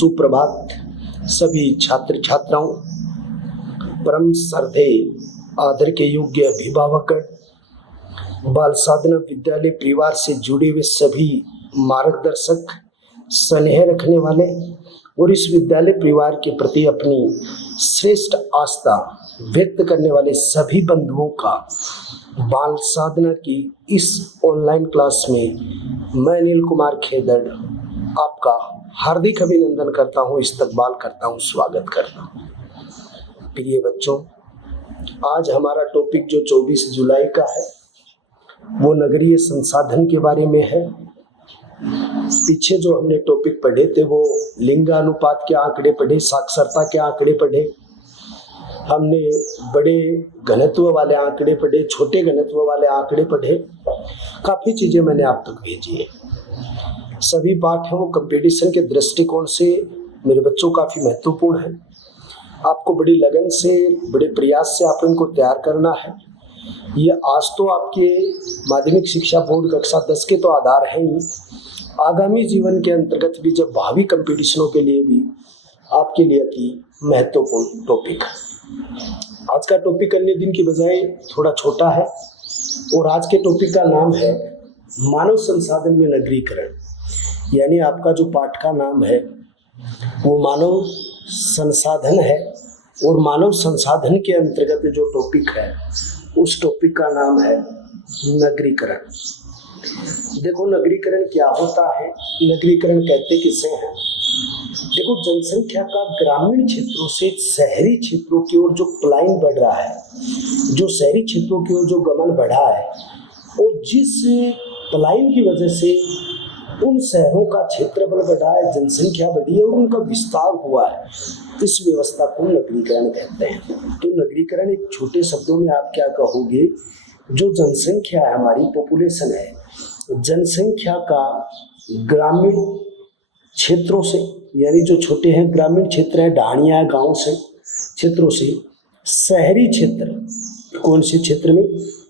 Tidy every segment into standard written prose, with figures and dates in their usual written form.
सुप्रभात सभी छात्र छात्राओं, परम श्रद्धेय आदर के योग्य अभिभावक, बाल साधना विद्यालय परिवार से जुड़े हुए सभी मार्गदर्शक, स्नेह रखने वाले और इस विद्यालय परिवार के प्रति अपनी श्रेष्ठ आस्था व्यक्त करने वाले सभी बंधुओं का बाल साधना की इस ऑनलाइन क्लास में मैं अनिल कुमार खेदड़ आपका हार्दिक अभिनंदन करता हूँ, इस्तकबाल करता हूँ, स्वागत करता हूँ। प्रिय बच्चों, आज हमारा टॉपिक जो 24 जुलाई का है वो नगरीय संसाधन के बारे में है। पीछे जो हमने टॉपिक पढ़े थे वो लिंगानुपात के आंकड़े पढ़े, साक्षरता के आंकड़े पढ़े, हमने बड़े घनत्व वाले आंकड़े पढ़े, छोटे घनत्व वाले आंकड़े पढ़े, काफ़ी चीज़ें मैंने आप तक भेजी है। सभी पाठ हैं वो कंपटीशन के दृष्टिकोण से मेरे बच्चों काफ़ी महत्वपूर्ण है। आपको बड़ी लगन से, बड़े प्रयास से आप इनको तैयार करना है। ये आज तो आपके माध्यमिक शिक्षा बोर्ड कक्षा 10 के तो आधार हैं ही, आगामी जीवन के अंतर्गत भी जब भावी कंपटीशनों के लिए भी आपके लिए अति महत्वपूर्ण टॉपिक है। आज का टॉपिक अन्य दिन की बजाय थोड़ा छोटा है और आज के टॉपिक का नाम है मानव संसाधन में नगरीकरण। यानी आपका जो पाठ का नाम है वो मानव संसाधन है और मानव संसाधन के अंतर्गत जो टॉपिक है उस टॉपिक का नाम है नगरीकरण। देखो, नगरीकरण क्या होता है, नगरीकरण कहते किसे हैं। देखो, जनसंख्या का ग्रामीण क्षेत्रों से शहरी क्षेत्रों की ओर जो पलायन बढ़ रहा है, जो शहरी क्षेत्रों की ओर जो गमन बढ़ा है और जिस पलायन की वजह से उन शहरों का क्षेत्रफल बढ़ा है, जनसंख्या बढ़ी है और उनका विस्तार हुआ है, इस व्यवस्था को नगरीकरण कहते हैं। तो नगरीकरण एक छोटे शब्दों में आप क्या कहोगे, जो जनसंख्या है, हमारी पॉपुलेशन है, जनसंख्या का ग्रामीण क्षेत्रों से, यानी जो छोटे हैं ग्रामीण क्षेत्र है, ढाणियाँ है, गाँव से क्षेत्रों से शहरी क्षेत्र, कौन से क्षेत्र में,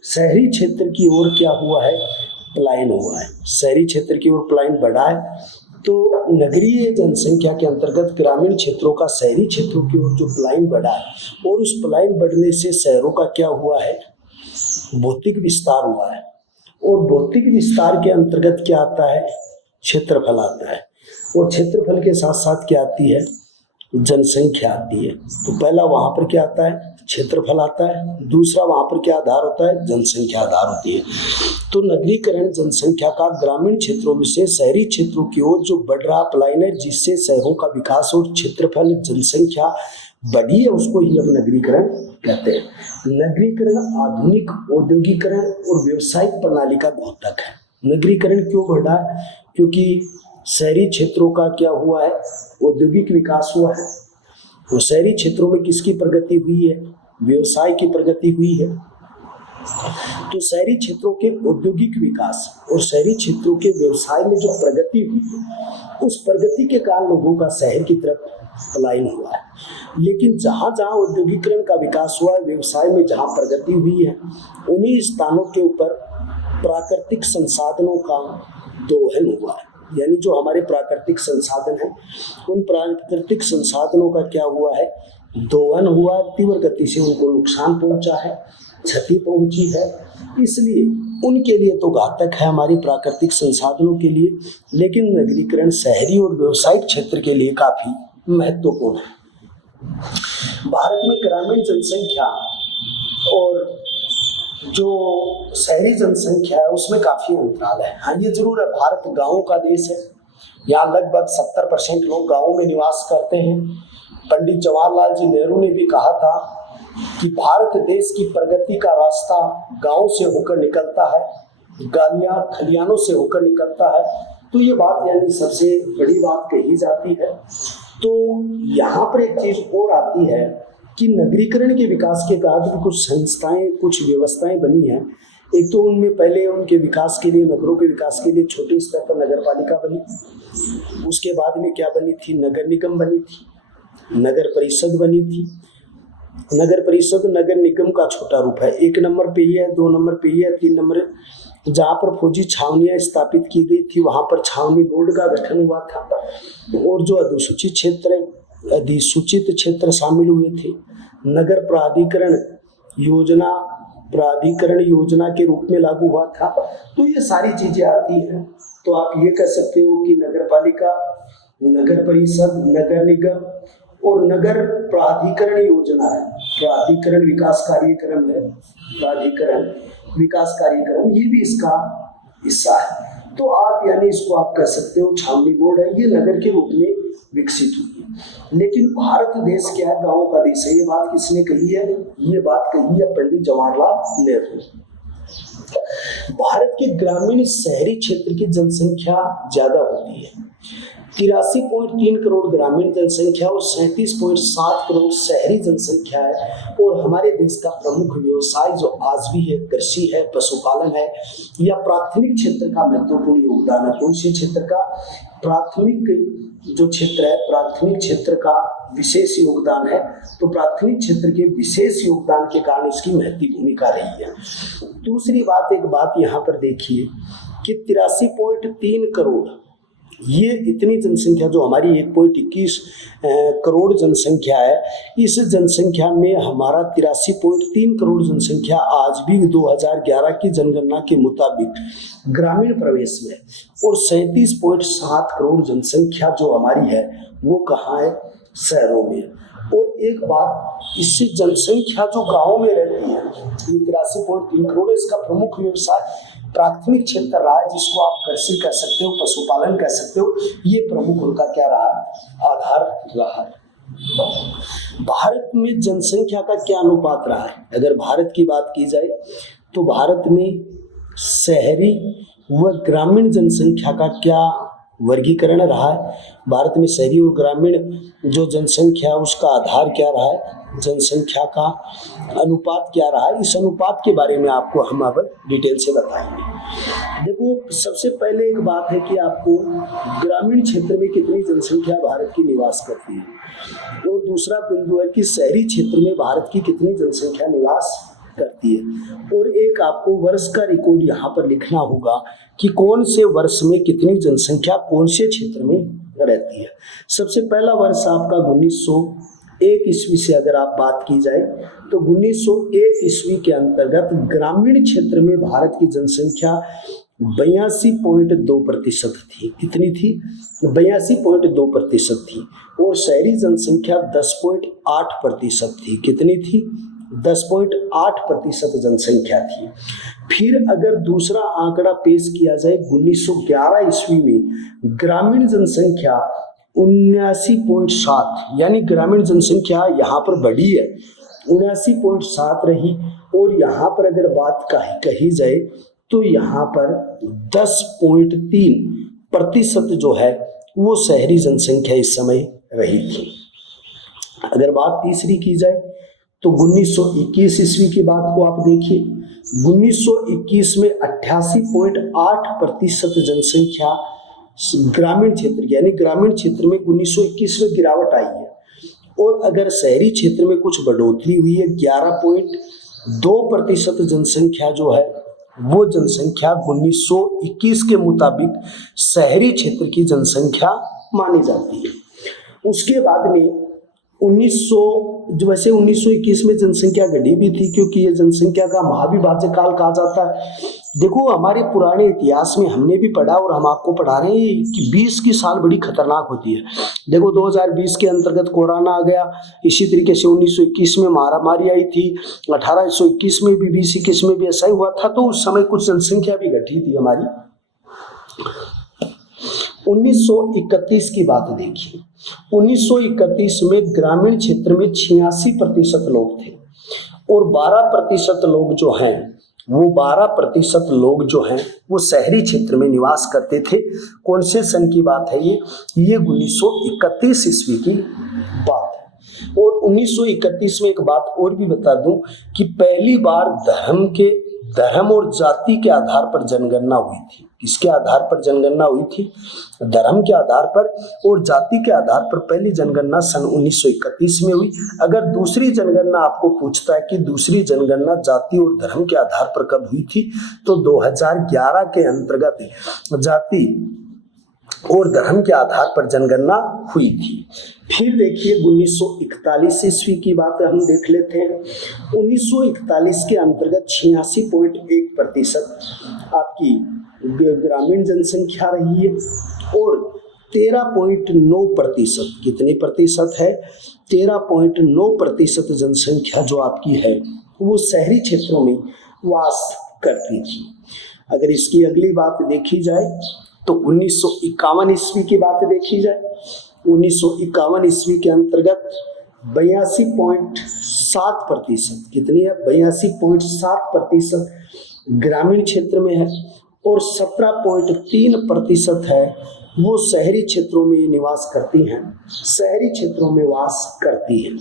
शहरी क्षेत्र की ओर क्या हुआ है, पलायन हुआ है। शहरी क्षेत्र की ओर पलायन बढ़ा है। तो नगरीय जनसंख्या के अंतर्गत ग्रामीण क्षेत्रों का शहरी क्षेत्रों की ओर जो पलायन बढ़ा है और उस पलायन बढ़ने से शहरों का क्या हुआ है, भौतिक विस्तार हुआ है। और भौतिक विस्तार के अंतर्गत क्या आता है, क्षेत्रफल आता है और क्षेत्रफल के साथ साथ क्या आती है, जनसंख्या आती है। तो पहला वहाँ पर क्या आता है, क्षेत्रफल आता है, दूसरा वहाँ पर क्या आधार होता है, जनसंख्या आधार होती है। तो नगरीकरण जनसंख्या का ग्रामीण क्षेत्रों में से शहरी क्षेत्रों की ओर जो बढ़ रहा पलायन है, जिससे शहरों का विकास और क्षेत्रफल, जनसंख्या बढ़ी है, उसको ही हम नगरीकरण कहते हैं। नगरीकरण आधुनिक औद्योगिकरण और व्यावसायिक प्रणाली का द्योतक है। नगरीकरण क्यों बढ़ा, क्योंकि शहरी क्षेत्रों का क्या हुआ है, औद्योगिक विकास हुआ है। तो शहरी क्षेत्रों में किसकी प्रगति हुई है, व्यवसाय की प्रगति हुई है। तो शहरी क्षेत्रों के औद्योगिक विकास और शहरी क्षेत्रों के व्यवसाय में जो प्रगति हुई है, उस प्रगति के कारण लोगों का शहर की तरफ पलायन हुआ है। लेकिन जहाँ जहाँ औद्योगिकरण का विकास हुआ है, व्यवसाय में जहाँ प्रगति हुई है, उन्हीं स्थानों के ऊपर प्राकृतिक संसाधनों का दोहन हुआ है। यानी जो हमारे प्राकृतिक संसाधन हैं, उन प्राकृतिक संसाधनों का क्या हुआ है, दोहन हुआ, तीव्र गति से उनको नुकसान पहुंचा है, क्षति पहुंची है। इसलिए उनके लिए तो घातक है, हमारी प्राकृतिक संसाधनों के लिए, लेकिन नगरीकरण शहरी और व्यवसायिक क्षेत्र के लिए काफी महत्वपूर्ण है। भारत में ग्रामीण जनसंख्या और जो शहरी जनसंख्या है उसमें काफी अंतराल है। हाँ, ये जरूर है, भारत गांवों का देश है। यहाँ लगभग 70% लोग गांवों में निवास करते हैं। पंडित जवाहरलाल जी नेहरू ने भी कहा था कि भारत देश की प्रगति का रास्ता गांव से होकर निकलता है, गालियां खलियानों से होकर निकलता है। तो ये बात यानी सबसे बड़ी बात कही जाती है। तो यहाँ पर एक चीज और आती है कि नगरीकरण के विकास के बाद भी कुछ संस्थाएं, कुछ व्यवस्थाएं बनी हैं। एक तो उनमें पहले उनके विकास के लिए, नगरों के विकास के लिए छोटे स्तर पर नगर पालिका बनी। उसके बाद में क्या बनी थी, नगर निगम बनी थी, नगर परिषद बनी थी। नगर परिषद नगर निगम का छोटा रूप है। 1 नंबर पे ही है, 2 नंबर पे ही है, 3 नंबर जहाँ पर फौजी छावनियां स्थापित की गई थी, वहां पर छावनी बोर्ड का गठन हुआ था। और जो अधिसूचित क्षेत्र शामिल हुए थे, नगर प्राधिकरण योजना के रूप में लागू हुआ था। तो ये सारी चीजें आती हैं। तो आप ये कह सकते हो कि नगर पालिका, नगर परिषद, नगर निगम और नगर प्राधिकरण योजना है, प्राधिकरण विकास कार्यक्रम है, प्राधिकरण विकास कार्यक्रम, ये भी इसका हिस्सा है। तो आप यानी इसको आप कह सकते हो छावनी बोर्ड है, ये नगर के रूप में विकसित हुई है। लेकिन भारत देश क्या है? गांवों का देश है। ये बात किसने कही है? ये बात कही है पंडित जवाहरलाल नेहरू। भारत के ग्रामीण शहरी क्षेत्र की जनसंख्या ज्यादा होती है। 83.3 करोड़ ग्रामीण जनसंख्या और 37.7 करोड़ शहरी जनसंख्या है। और हमारे देश का प्रमुख व्यवसाय जो आज भी है, कृषि है, पशुपालन है, या प्राथमिक क्षेत्र का महत्वपूर्ण योगदान है। कौन से क्षेत्र का? प्राथमिक जो क्षेत्र है, प्राथमिक क्षेत्र का विशेष योगदान है। तो प्राथमिक क्षेत्र के विशेष योगदान के कारण इसकी महत्वपूर्ण भूमिका रही है। दूसरी बात, एक बात यहाँ पर देखिए कि 83.3 करोड़, ये इतनी जनसंख्या जो हमारी 1.21 करोड़ जनसंख्या है, इस जनसंख्या में हमारा 83.3 करोड़ जनसंख्या आज भी 2011 की जनगणना के मुताबिक ग्रामीण प्रदेश में, और 37.7 करोड़ जनसंख्या जो हमारी है वो कहाँ है? शहरों में। और एक बात, इससे जनसंख्या जो गाँव में रहती है, ये 83.3 करोड़, इसका प्रमुख व्यवसाय प्राथमिक क्षेत्र रहा है, जिसको आप कृषि कह सकते हो, पशुपालन कह सकते हो। ये प्रमुख उनका क्या रहा? आधार रहा है। भारत में जनसंख्या का क्या अनुपात रहा है? अगर भारत की बात की जाए तो भारत में शहरी व ग्रामीण जनसंख्या का क्या वर्गीकरण रहा है? भारत में शहरी और ग्रामीण जो जनसंख्या, उसका आधार क्या रहा है? जनसंख्या का अनुपात क्या रहा है? इस अनुपात के बारे में आपको हम अब डिटेल से बताएंगे। देखो, सबसे पहले एक बात है कि आपको ग्रामीण क्षेत्र में कितनी जनसंख्या भारत की निवास करती है, और दूसरा बिंदु है कि शहरी क्षेत्र में भारत की कितनी जनसंख्या निवास करती है। और एक आपको वर्ष का रिकॉर्ड यहाँ पर लिखना होगा कि कौन से वर्ष में कितनी जनसंख्या कौन से क्षेत्र में रहती है। सबसे पहला वर्ष आपका 1901 ईस्वी से अगर आप बात की जाए तो 1901 ईस्वी के अंतर्गत ग्रामीण क्षेत्र में भारत की जनसंख्या 82.2% थी। कितनी थी? 82.2% थी। और शहरी जनसंख्या 10.8% थी। कितनी थी? 10.8% जनसंख्या थी। फिर अगर दूसरा आंकड़ा पेश किया जाए 1911 ईस्वी में ग्रामीण जनसंख्या 79.7, यानी ग्रामीण जनसंख्या यहाँ पर बढ़ी है, 79.7 रही। और यहाँ पर अगर बात कही जाए तो यहाँ पर 10.3% जो है वो शहरी जनसंख्या इस समय रही थी। अगर बात तीसरी की जाए तो 1921 ईस्वी की बात को आप देखिए। 1921 में 88.8% जनसंख्या ग्रामीण क्षेत्र, यानी ग्रामीण क्षेत्र में 1921 में गिरावट आई है। और अगर शहरी क्षेत्र में कुछ बढ़ोतरी हुई है, 11.2% जनसंख्या जो है वो जनसंख्या 1921 के मुताबिक शहरी क्षेत्र की जनसंख्या मानी जाती है। उसके बाद में 1921 में जनसंख्या घटी भी थी, क्योंकि ये जनसंख्या का महाविभाज्य काल कहा जाता है। देखो, हमारे पुराने इतिहास में हमने भी पढ़ा और हम आपको पढ़ा रहे हैं कि 20 की साल बड़ी खतरनाक होती है। देखो, 2020 के अंतर्गत कोरोना आ गया, इसी तरीके से 1921 में महामारी आई थी, 1821 में भी, 2021 में भी ऐसा ही हुआ था। तो उस समय कुछ जनसंख्या भी घटी थी हमारी। 1931 की बात देखिए। 1931 में ग्रामीण क्षेत्र में 86% लोग थे, और 12% लोग जो हैं वो 12% लोग जो हैं वो शहरी क्षेत्र में निवास करते थे। कौन से सन की बात है ये? 1931 ईस्वी की बात है। और 1931 में एक बात और भी बता दूं कि पहली बार धर्म के धर्म और जाति के आधार पर जनगणना हुई थी। किसके आधार पर जनगणना हुई थी? धर्म के आधार पर और जाति के आधार पर पहली जनगणना सन 1931 में हुई। अगर दूसरी जनगणना आपको पूछता है कि दूसरी जनगणना जाति और धर्म के आधार पर कब हुई थी, तो 2011 के अंतर्गत जाति और धर्म के आधार पर जनगणना हुई थी। फिर देखिए 1941 ईस्वी की बात हम देख लेते हैं। 1941 के अंतर्गत 86.1% आपकी ग्रामीण जनसंख्या रही है और 13.9%, कितनी प्रतिशत है? 13.9% जनसंख्या जो आपकी है वो शहरी क्षेत्रों में वास करती थी। अगर इसकी अगली बात देखी जाए तो 1951 ईस्वी की बात देखी जाए, 1951 ईस्वी के अंतर्गत 82.7%, कितनी है? 82.7% ग्रामीण क्षेत्र में है और 17.3% है वो शहरी क्षेत्रों में निवास करती हैं, शहरी क्षेत्रों में वास करती हैं।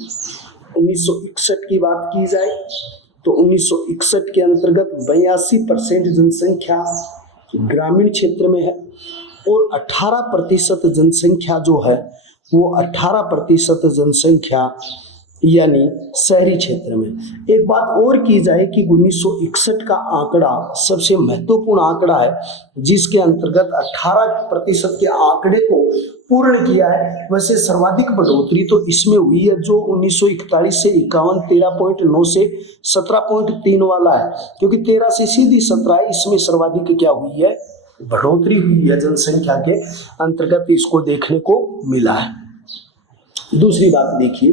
1961 की बात की जाए तो 1961 के अंतर्गत 82% जनसंख्या ग्रामीण क्षेत्र में है और 18% जनसंख्या जो है वो 18% जनसंख्या यानी शहरी क्षेत्र में। एक बात और की जाए कि 1961 का आंकड़ा सबसे महत्वपूर्ण आंकड़ा है, जिसके अंतर्गत 18% के आंकड़े को पूर्ण किया है। वैसे सर्वाधिक बढ़ोतरी तो इसमें हुई है जो 1941 से 51, 13.9 से 17.3 वाला है, क्योंकि 13 से सीधी 17 इसमें सर्वाधिक क्या हुई है? बढ़ोतरी हुई है जनसंख्या के अंतर्गत, इसको देखने को मिला है। दूसरी बात देखिए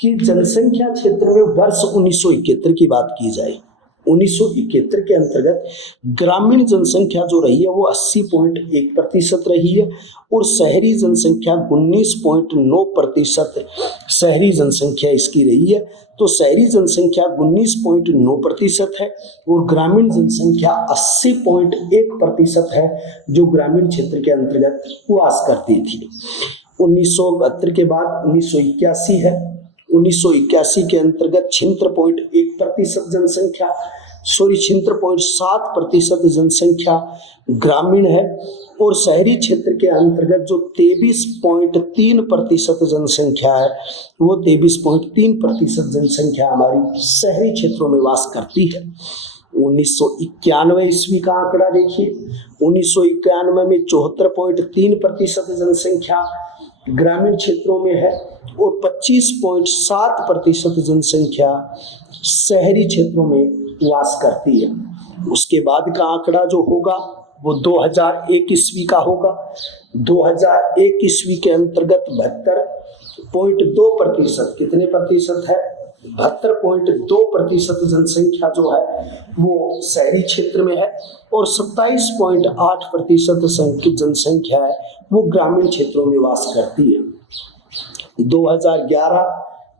कि जनसंख्या क्षेत्र में वर्ष 1971 की बात की जाए, 1971 के अंतर्गत ग्रामीण जनसंख्या जो रही है वो 80.1% रही है और शहरी जनसंख्या 19.9% शहरी जनसंख्या इसकी रही है। तो शहरी जनसंख्या 19.9% है और ग्रामीण जनसंख्या 80.1% है जो ग्रामीण क्षेत्र के अंतर्गत वास करती थी। 1972 के बाद 1981 है। 1981 के अंतर्गत 76.1% जनसंख्या 76.7% जनसंख्या ग्रामीण है और शहरी क्षेत्र के अंतर्गत जो 23.3% जनसंख्या है वो 23.3% जनसंख्या हमारी शहरी क्षेत्रों में वास करती है। 1991 ईस्वी का आंकड़ा देखिए, 1991 में 74.3% जनसंख्या ग्रामीण क्षेत्रों में है और 25.7% जनसंख्या शहरी क्षेत्रों में वास करती है। उसके बाद का आंकड़ा जो होगा वो 2001 ईस्वी का होगा। 2001 ईस्वी के अंतर्गत 72.2%, कितने प्रतिशत है? 72.2% जनसंख्या जो है वो शहरी क्षेत्र में है और 27.8% जनसंख्या है वो ग्रामीण क्षेत्रों में वास करती है। 2011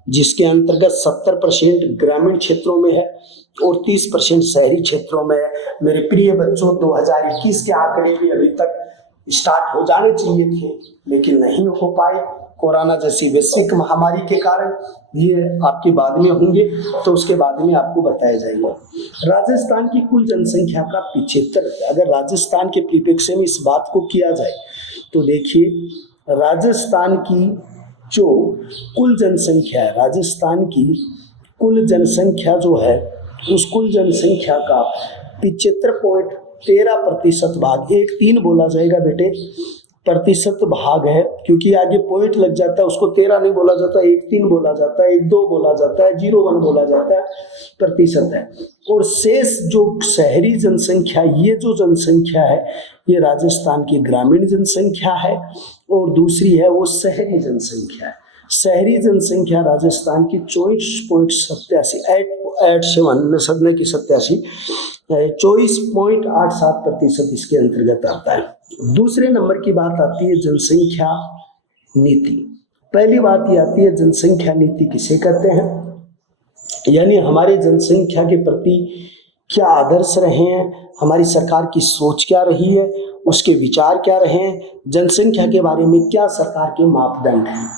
जिसके अंतर्गत 70% ग्रामीण क्षेत्रों में है और 30% शहरी क्षेत्रों में है। मेरे प्रिय बच्चों, 2021 के आंकड़े भी अभी तक स्टार्ट हो जाने चाहिए थे लेकिन नहीं हो पाए, कोरोना जैसी वैश्विक महामारी के कारण। ये आपके बाद में होंगे तो उसके बाद में आपको बताया जाएगा। राजस्थान की कुल जनसंख्या का 75, अगर राजस्थान के परिप्रेक्ष्य में इस बात को किया जाए तो देखिए राजस्थान की जो कुल जनसंख्या है, राजस्थान की कुल जनसंख्या जो है उस कुल जनसंख्या का 75.13% भाग, 13 बोला जाएगा बेटे, प्रतिशत भाग है, क्योंकि आगे पॉइंट लग जाता है, उसको 13 नहीं बोला जाता, 13 बोला जाता है, 12 बोला जाता है, 01 बोला जाता है, प्रतिशत है। और शेष जो शहरी जनसंख्या, ये जो जनसंख्या है ये राजस्थान की ग्रामीण जनसंख्या है और दूसरी है वो शहरी जनसंख्या है। शहरी जनसंख्या राजस्थान की 24.87 इसके अंतर्गत आता है। दूसरे नंबर की बात आती है जनसंख्या नीति। पहली बात ये आती है जनसंख्या नीति किसे कहते हैं, यानी हमारे जनसंख्या के प्रति क्या आदर्श रहे हैं, हमारी सरकार की सोच क्या रही है, उसके विचार क्या रहे हैं, जनसंख्या के बारे में क्या सरकार के मापदंड हैं।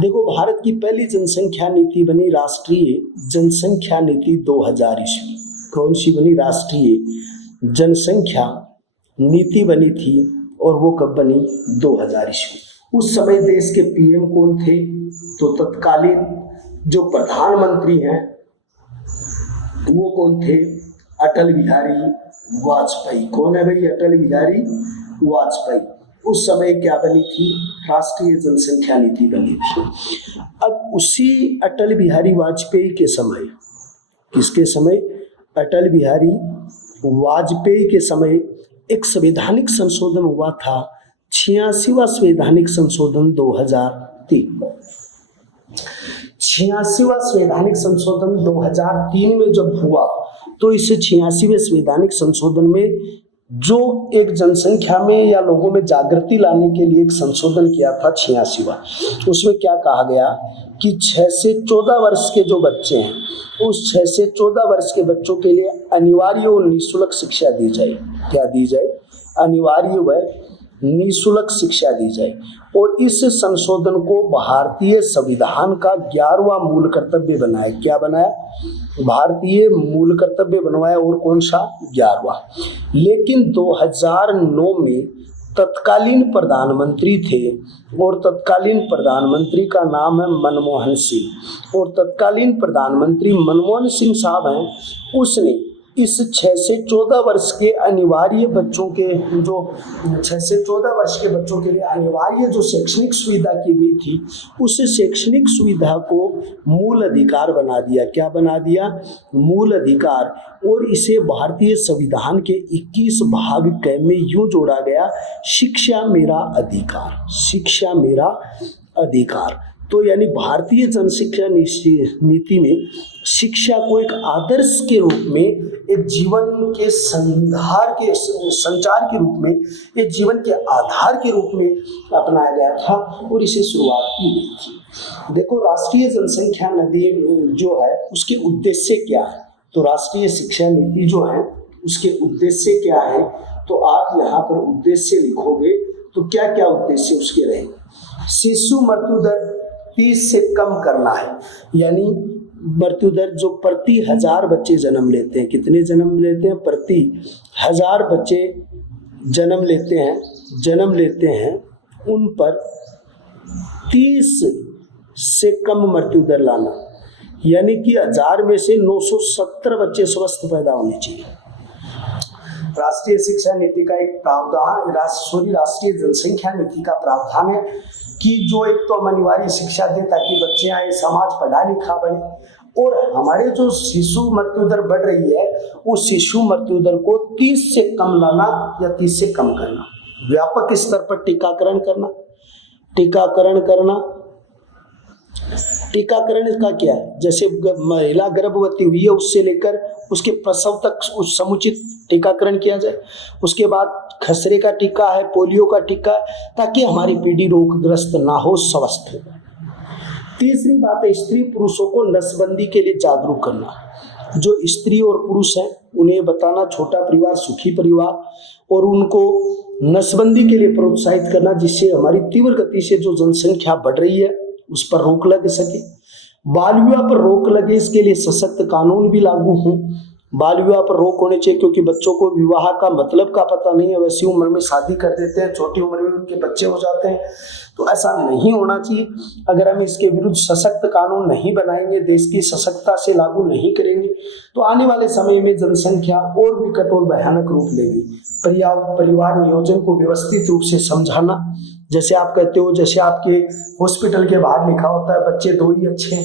देखो, भारत की पहली जनसंख्या नीति बनी राष्ट्रीय जनसंख्या नीति 2000 ईस्वी। कौन सी बनी? राष्ट्रीय जनसंख्या नीति बनी थी। और वो कब बनी? 2000 ईस्वी। उस समय देश के पीएम कौन थे? तो तत्कालीन जो प्रधानमंत्री हैं वो कौन थे? अटल बिहारी वाजपेयी। कौन है भाई? अटल बिहारी वाजपेयी। उस समय क्या बनी थी? राष्ट्रीय जनसंख्या नीति बनी थी। अब उसी अटल बिहारी वाजपेयी के समय, किसके समय? अटल बिहारी वाजपेयी के समय एक संवैधानिक संशोधन हुआ था, 86वां संवैधानिक संशोधन 2003। 86वां संवैधानिक संशोधन 2003 में जब हुआ तो इस 86वें संवैधानिक संशोधन में जो एक जनसंख्या में या लोगों में जागृति लाने के लिए एक संशोधन किया था 86वां, उसमें क्या कहा गया कि 6 से 14 वर्ष के जो बच्चे हैं उस 6 से 14 वर्ष के बच्चों के लिए अनिवार्य और निःशुल्क शिक्षा दी जाए। क्या दी जाए? अनिवार्य व निःशुल्क शिक्षा दी जाए। और इस संशोधन को भारतीय संविधान का 11वां मूल कर्तव्य बनाया। क्या बनाया? भारतीय मूल कर्तव्य बनवाया। और कौन सा? 11वां। लेकिन 2009 में तत्कालीन प्रधानमंत्री थे और तत्कालीन प्रधानमंत्री का नाम है मनमोहन सिंह। और तत्कालीन प्रधानमंत्री मनमोहन सिंह साहब हैं, उसने इस 6 से 14 वर्ष के अनिवार्य बच्चों के जो 6 से 14 वर्ष के बच्चों के लिए अनिवार्य जो शैक्षणिक सुविधा की गई थी उस शैक्षणिक सुविधा को मूल अधिकार बना दिया। क्या बना दिया? मूल अधिकार। और इसे भारतीय संविधान के 21 भाग क में यूं जोड़ा गया, शिक्षा मेरा अधिकार। शिक्षा मेरा अधिकार। तो यानी भारतीय जनशिक्षा नीति में शिक्षा को एक आदर्श के रूप में, एक जीवन के संधार के संचार के रूप में, एक जीवन के आधार के रूप में अपनाया गया था और इसे शुरुआत की गई थी। देखो, राष्ट्रीय जनसंख्या नीति जो है उसके उद्देश्य क्या है? तो राष्ट्रीय शिक्षा नीति जो है उसके उद्देश्य क्या है? तो आप यहाँ पर उद्देश्य लिखोगे तो क्या क्या उद्देश्य उसके रहेंगे? शिशु मृत्यु दर 30 से कम करना है। यानी मृत्यु दर जो प्रति 1000 बच्चे जन्म लेते हैं, कितने जन्म लेते हैं? प्रति 1000 बच्चे जन्म लेते हैं उन पर 30 से कम मृत्यु दर लाना। यानी कि 1000 में से 970 बच्चे स्वस्थ पैदा होने चाहिए। राष्ट्रीय शिक्षा नीति का एक प्रावधान, राष्ट्रीय जनसंख्या नीति का प्रावधान है कि जो एक तो हम अनिवार्य शिक्षा दें ताकि बच्चे आए, समाज पढ़ा लिखा बने। और हमारे जो शिशु मृत्यु दर बढ़ रही है उस शिशु मृत्यु दर को 30 से कम लाना या 30 से कम करना। व्यापक स्तर पर टीकाकरण करना। टीकाकरण का क्या है? जैसे महिला गर्भवती हुई है उससे लेकर उसके प्रसव तक उस समुचित टीकाकरण किया जाए। उसके बाद खसरे का टीका है, पोलियो का टीका है, ताकि हमारी पीढ़ी रोगग्रस्त ना हो, स्वस्थ हो। तीसरी बात है स्त्री पुरुषों को नसबंदी के लिए जागरूक करना। जो स्त्री और पुरुष हैं उन्हें बताना छोटा परिवार सुखी परिवार, और उनको नसबंदी के लिए प्रोत्साहित करना जिससे हमारी तीव्र गति से जो जनसंख्या बढ़ रही है उस पर रोक लग सके। बाल विवाह पर रोक लगे इसके लिए सशक्त कानून भी लागू हो। बाल विवाह पर रोक होने चाहिए क्योंकि बच्चों को विवाह का मतलब का पता नहीं है, वैसी उम्र में शादी कर देते हैं, छोटी उम्र में उनके बच्चे हो जाते हैं। तो ऐसा नहीं होना चाहिए। अगर हम इसके विरुद्ध सशक्त कानून नहीं बनाएंगे, देश की सशक्तता से लागू नहीं करेंगे तो आने वाले समय में जनसंख्या और भी कठोर भयानक रूप लेगी। परिवार नियोजन को व्यवस्थित रूप से समझाना। जैसे आप कहते हो, जैसे आपके हॉस्पिटल के बाहर लिखा होता है बच्चे 2 ही अच्छे हैं,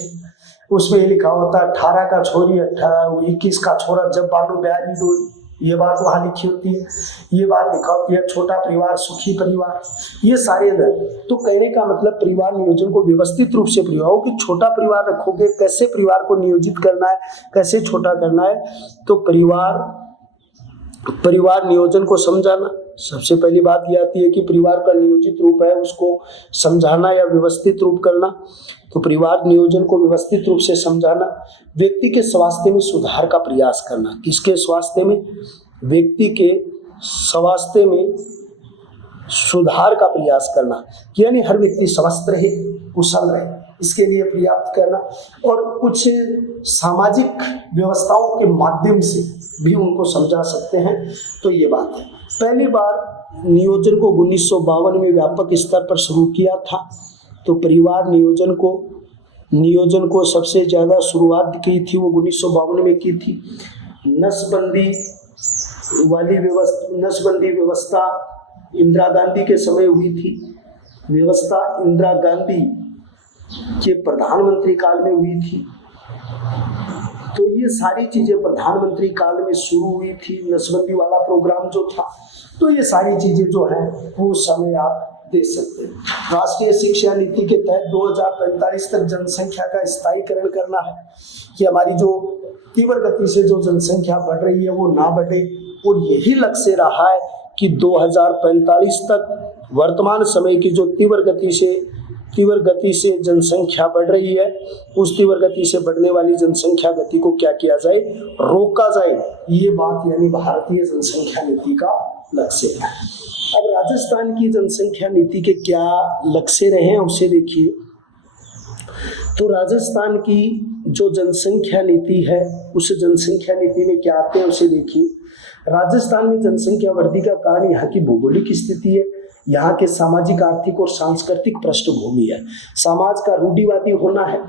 उसमें ये लिखा होता है 18 का छोरी 21 का छोरा जब बालू ब्यारी डोरी, ये बात वहाँ लिखी होती है। ये बात लिखा होती है छोटा परिवार सुखी परिवार, ये सारे तो कहने का मतलब परिवार नियोजन को व्यवस्थित रूप से परिवार कि छोटा परिवार रखोगे, कैसे परिवार को नियोजित करना है, कैसे छोटा करना है। तो परिवार नियोजन को समझाना। सबसे पहली बात यह आती है कि परिवार का नियोजित रूप है उसको समझाना या व्यवस्थित रूप करना। तो परिवार नियोजन को व्यवस्थित रूप से समझाना। व्यक्ति के स्वास्थ्य में सुधार का प्रयास करना। किसके स्वास्थ्य में? व्यक्ति के स्वास्थ्य में सुधार का प्रयास करना, यानी हर व्यक्ति स्वस्थ रहे, कुशल रहे, इसके लिए पर्याप्त करना, और कुछ सामाजिक व्यवस्थाओं के माध्यम से भी उनको समझा सकते हैं। तो ये बात है। पहली बार नियोजन को 1952 में व्यापक स्तर पर शुरू किया था। तो परिवार नियोजन को सबसे ज़्यादा शुरुआत की थी वो 1952 में की थी। नसबंदी व्यवस्था इंदिरा गांधी के समय हुई थी। व्यवस्था इंदिरा गांधी के प्रधानमंत्री काल में हुई थी। तो ये सारी चीजें प्रधानमंत्री काल में शुरू हुई थी, नसबंदी वाला प्रोग्राम जो था। तो ये सारी चीजें जो हैं वो उस समय आप दे सकते हैं। राष्ट्रीय शिक्षा नीति के तहत 2045 तक जनसंख्या का स्थायीकरण करना है कि हमारी जो तीव्र गति से जो जनसंख्या बढ़ रही है वो ना बढ़े, और यही लक्ष्य रहा है कि 2045 तक वर्तमान समय की जो तीव्र गति से जनसंख्या बढ़ रही है, उस तीव्र गति से बढ़ने वाली जनसंख्या गति को क्या किया जाए, रोका जाए। ये बात यानी भारतीय जनसंख्या नीति का लक्ष्य है। अब राजस्थान की जनसंख्या नीति के क्या लक्ष्य रहे हैं उसे देखिए। तो राजस्थान की जो जनसंख्या नीति है, उस जनसंख्या नीति में क्या आते हैं उसे देखिए। राजस्थान में जनसंख्या वृद्धि का कारण यहाँ की भौगोलिक स्थिति है, यहाँ के सामाजिक, आर्थिक और सांस्कृतिक पृष्ठभूमि है। समाज का रूढ़िवादी होना है,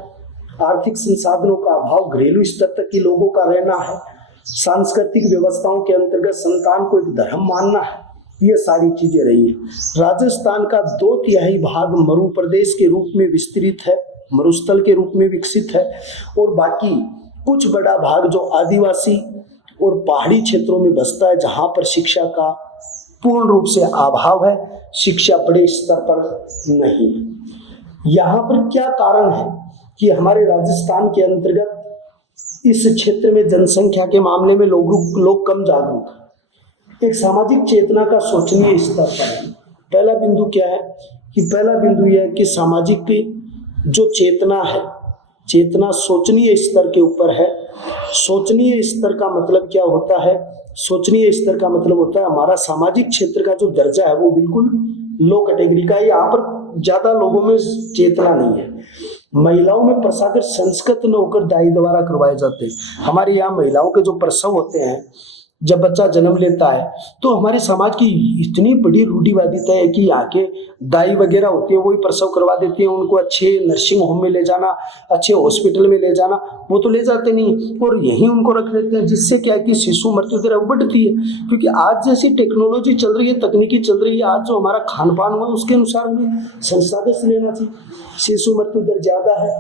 आर्थिक संसाधनों का अभाव, घरेलू स्तर तक के लोगों का रहना है, सांस्कृतिक व्यवस्थाओं के अंतर्गत संतान को एक धर्म मानना है। ये सारी चीजें रही हैं। राजस्थान का 2/3 भाग मरु प्रदेश के रूप में विस्तृत है, मरुस्थल के रूप में विकसित है, और बाकी कुछ बड़ा भाग जो आदिवासी और पहाड़ी क्षेत्रों में बसता है, जहां पर शिक्षा का पूर्ण रूप से अभाव है, शिक्षा बड़े स्तर पर नहीं है। यहाँ पर क्या कारण है कि हमारे राजस्थान के अंतर्गत इस क्षेत्र में जनसंख्या के मामले में लोग कम जागरूक हैं। एक सामाजिक चेतना का सोचनीय स्तर पर है। पहला बिंदु क्या है कि पहला बिंदु यह है कि सामाजिक जो चेतना है, चेतना सोचनीय स्तर के ऊपर है। सोचनीय स्तर का मतलब क्या होता है? सोचनीय स्तर का मतलब होता है हमारा सामाजिक क्षेत्र का जो दर्जा है वो बिल्कुल लो कैटेगरी का है। यहाँ पर ज्यादा लोगों में चेतना नहीं है। महिलाओं में प्रसाकर संस्कृत न होकर दाई द्वारा करवाए जाते हैं। हमारे यहाँ महिलाओं के जो प्रसव होते हैं, जब बच्चा जन्म लेता है, तो हमारे समाज की इतनी बड़ी रूढ़िवादिता है कि यहाँ के दाई वगैरह होती है वही प्रसव करवा देती है। उनको अच्छे नर्सिंग होम में ले जाना, अच्छे हॉस्पिटल में ले जाना, वो तो ले जाते नहीं और यहीं उनको रख लेते हैं, जिससे क्या है कि शिशु मृत्यु दर बढ़ती है। क्योंकि आज जैसी टेक्नोलॉजी चल रही है, तकनीकी चल रही है, आज जो हमारा खान पान हुआ उसके अनुसार हमें संसाधन लेना चाहिए। शिशु मृत्यु दर ज्यादा है।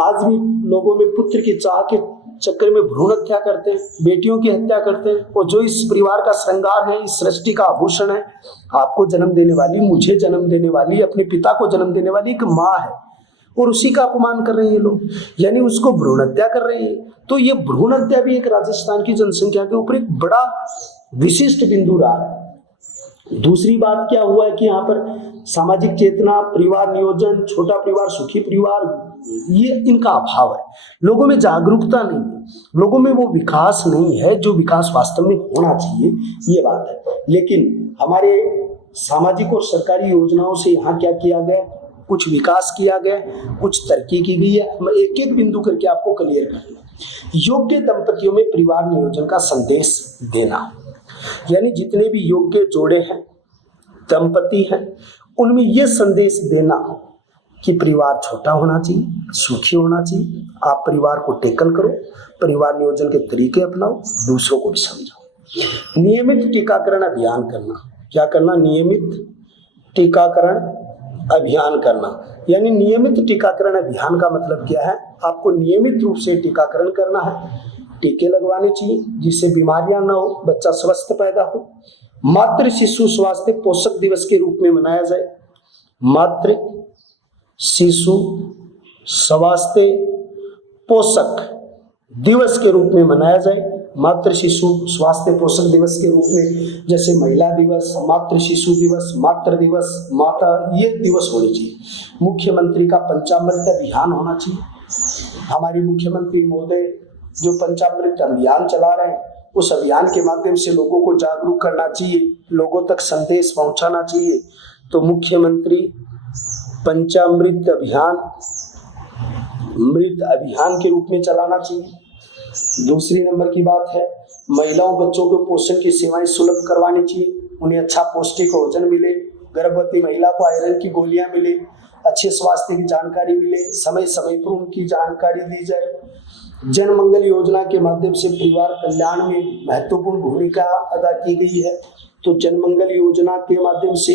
आज भी लोगों में पुत्र की चाह के चक्कर में भ्रूण हत्या करते हैं, बेटियों की हत्या करते हैं, और जो इस परिवार का श्रृंगार है, इस सृष्टि का आभूषण है, आपको जन्म देने वाली, मुझे जन्म देने वाली, अपने पिता को जन्म देने वाली एक माँ है, और उसी का अपमान कर रहे हैं लोग, यानी उसको भ्रूण हत्या कर रहे हैं। तो ये भ्रूण हत्या भी एक राजस्थान की जनसंख्या के ऊपर एक बड़ा विशिष्ट बिंदु रहा है। दूसरी बात क्या हुआ है कि यहाँ पर सामाजिक चेतना, परिवार नियोजन, छोटा परिवार, सुखी परिवार, ये इनका अभाव है। लोगों में जागरूकता नहीं है, लोगों में वो विकास नहीं है जो विकास वास्तव में होना चाहिए, ये बात है। लेकिन हमारे सामाजिक और सरकारी योजनाओं से यहाँ क्या किया गया, कुछ विकास किया गया, कुछ तरक्की की गई है। मैं एक एक बिंदु करके आपको क्लियर कर दूं। योग्य दंपतियों में परिवार नियोजन का संदेश देना, यानी जितने भी योग्य जोड़े हैं, दंपति हैं, उनमें यह संदेश देना कि परिवार छोटा होना चाहिए, सुखी होना चाहिए। आप परिवार को टैकल करो, परिवार नियोजन के तरीके अपनाओ, दूसरों को भी समझाओ। नियमित टीकाकरण अभियान करना, क्या करना? नियमित टीकाकरण अभियान करना, यानी नियमित टीकाकरण अभियान का मतलब क्या है? आपको नियमित रूप से टीकाकरण करना है, टीके लगवाने चाहिए जिससे बीमारियां ना हो, बच्चा स्वस्थ पैदा हो। मातृ शिशु स्वास्थ्य पोषक दिवस के रूप में मनाया जाए। मातृ शिशु स्वास्थ्य पोषक दिवस के रूप में मनाया जाए। मातृ शिशु स्वास्थ्य पोषक दिवस के रूप में, जैसे महिला दिवस, मातृ शिशु दिवस, मातृ दिवस, माता, ये दिवस होने चाहिए। मुख्यमंत्री का पंचामृत अभियान होना चाहिए। हमारी मुख्यमंत्री महोदय जो पंचामृत अभियान चला रहे हैं, उस अभियान के माध्यम से लोगों को जागरूक करना चाहिए, लोगों तक संदेश पहुंचाना चाहिए। तो मुख्यमंत्री पंचामृत अभियान मृत अभियान के रूप में चलाना चाहिए। दूसरी नंबर की बात है, महिलाओं बच्चों को पोषण की सेवाएं सुलभ करवानी चाहिए, उन्हें अच्छा पौष्टिक भोजन मिले, गर्भवती महिला को आयरन की गोलियां मिले, अच्छे स्वास्थ्य की जानकारी मिले, समय समय पर उनकी जानकारी दी जाए। जन मंगल योजना के माध्यम से परिवार कल्याण में महत्वपूर्ण भूमिका अदा की गई है। तो जन मंगल योजना के माध्यम से,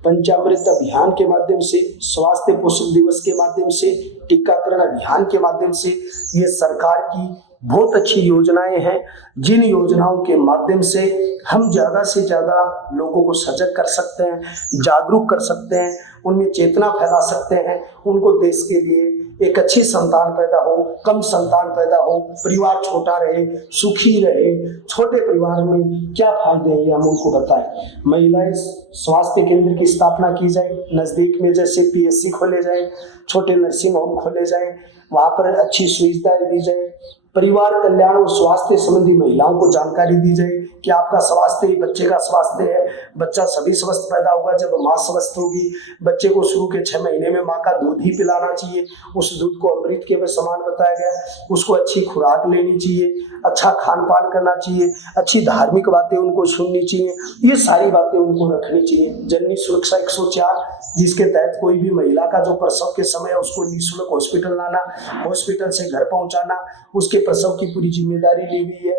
पंचामृत अभियान के माध्यम से, स्वास्थ्य पोषण दिवस के माध्यम से, टीकाकरण अभियान के माध्यम से ये सरकार की बहुत अच्छी योजनाएं हैं, जिन योजनाओं के माध्यम से हम ज़्यादा से ज़्यादा लोगों को सजग कर सकते हैं, जागरूक कर सकते हैं, उनमें चेतना फैला सकते हैं, उनको देश के लिए एक अच्छी संतान पैदा हो, कम संतान पैदा हो, परिवार छोटा रहे, सुखी रहे। छोटे परिवार में क्या फायदे हैं ये हम उनको बताएं। महिलाएं स्वास्थ्य केंद्र की स्थापना की जाए, नज़दीक में जैसे PSC खोले जाए, छोटे नर्सिंग होम खोले जाए, वहाँ पर अच्छी सुविधाएं दी जाए। परिवार कल्याण और स्वास्थ्य संबंधी महिलाओं को जानकारी दी जाए कि आपका स्वास्थ्य ही बच्चे का स्वास्थ्य है। बच्चा सभी स्वस्थ पैदा होगा जब माँ स्वस्थ होगी। बच्चे को शुरू के 6 महीने में माँ का दूध ही पिलाना चाहिए, उस दूध को अमृत के समान बताया गया। उसको अच्छी खुराक लेनी चाहिए, अच्छा खान पान करना चाहिए, अच्छी धार्मिक बातें उनको सुननी चाहिए, ये सारी बातें उनको रखनी चाहिए। जननी सुरक्षा 104, जिसके तहत कोई भी महिला का जो प्रसव के समय है उसको निःशुल्क हॉस्पिटल लाना, हॉस्पिटल से घर पहुंचाना, उसके प्रसव की पूरी जिम्मेदारी ली हुई है।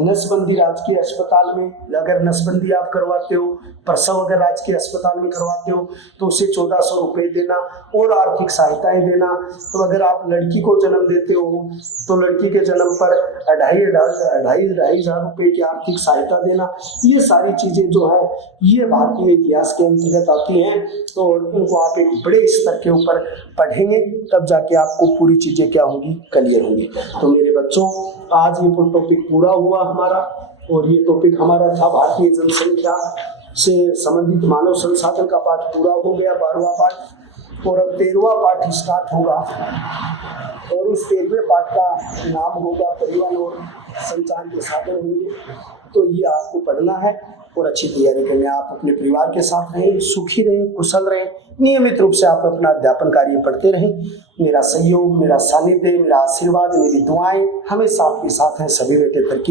नसबंदी राजकीय अस्पताल में अगर नसबंदी आप करवाते हो, प्रसव अगर राजकीय अस्पताल में करवाते हो तो उसे 1400 रुपये देना और आर्थिक सहायताएं देना। तो अगर आप लड़की को जन्म देते हो तो लड़की के जन्म पर 2,500 रुपये की आर्थिक सहायता देना। ये सारी चीजें जो है ये भारतीय इतिहास के अंतर्गत आती हैं। तो इनको आप एक बड़े स्तर के ऊपर पढ़ेंगे तब जाके आपको पूरी चीजें क्या होंगी, क्लियर होंगी। तो मेरे बच्चों, आज ये टॉपिक पूरा हुआ हमारा, और ये टॉपिक हमारा था भारतीय जनसंख्या से संबंधित मानव संसाधन का पाठ पूरा हो गया, 12वां पाठ। और अब 13वां पाठ स्टार्ट होगा, और इस 13वें पाठ का नाम होगा परिवहन और संचार के साधन होंगे। तो ये आपको पढ़ना है और अच्छी तैयारी करनी है। आप अपने परिवार के साथ रहें, सुखी रहें, कुशल रहें, नियमित रूप से आप अपना अध्यापन कार्य पढ़ते रहें। मेरा सहयोग, मेरा सानिध्य, मेरा आशीर्वाद, मेरी दुआएं हमेशा आपके साथ हैं। सभी बेटे तरक्की